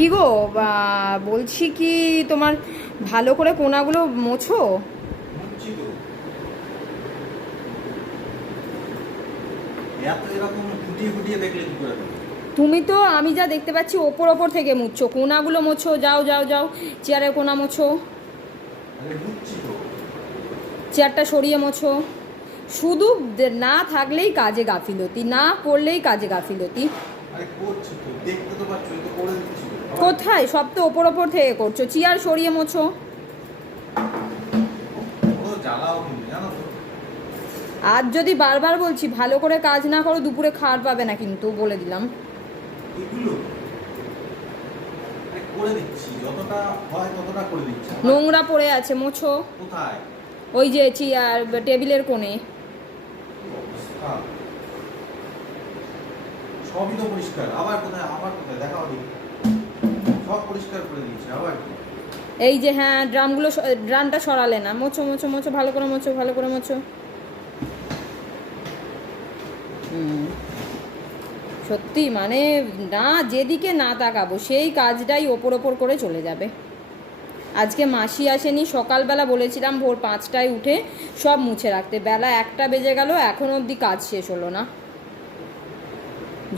কি গো, বলছি কি তোমার ভালো করে কোনাগুলো মোছো। বুঝছি তো। এত এরকম ফুটিয়ে ফুটিয়ে দেখলে কি করে হবে? তুমি তো আমি যা দেখতে পাচ্ছি ওপর ওপর থেকে মুছছো, কোনাগুলো মোছো, যাও যাও যাও, চেয়ারের কোনা মোছো, আরে বুঝছি তো। চেয়ারটা সরিয়ে মোছো। শুধু না থাকলেই কাজে গাফিলতি, না করলেই কাজে গাফিলতি। আরে করছি তো, দেখতে তো পাচ্ছ, এই তো করে দিচ্ছি তো। কোথায়? সব তো ওপর ওপর থেকে করছো, চেয়ার সরিয়ে মোছো। ও জ্বালাও কিন্তু জানো তো। আজ যদি বারবার বলছি ভালো করে কাজ না করো, দুপুরে খাওয়ার পাবে না কিন্তু, বলে দিলাম। এগুলো আরে করে দিচ্ছি, যতটা হয় ততটা করে দিচ্ছি। নোংরা পড়ে আছে, মোছো। কোথায়? ওই যে চেয়ার টেবিলের কোণে। কি অবস্থা! সবই তো পরিষ্কার, আবার কোথায়, আবার কোথায় দেখাও দেখি। সব পরিষ্কার করে দিয়েছি, আবার কি? এই যে হ্যাঁ, ড্রামগুলো ড্রামটা সরালে না, মোছো মোছো মোছো, ভালো করে মোছো, ভালো করে মোছো। সত্যি মানে, না যেদিকে না তাকাবো সেই কাজটাই ওপর ওপর করে চলে যাবে। আজকে মাসি আসেনি, সকালবেলা বলেছিলাম ভোর 5টায় উঠে সব মুছে রাখতে, বেলা 1টা বেজে গেল, এখনও অবধি কাজ শেষ হলো না।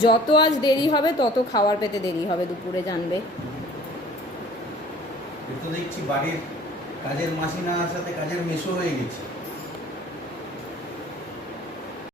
যত আজ দেরি হবে তত খাওয়ার পেতে দেরি হবে দুপুরে, জানবে। এ তো দেখছি বাড়ির কাজের মাসি না আসাতে কাজের মেশো হয়ে গেছে।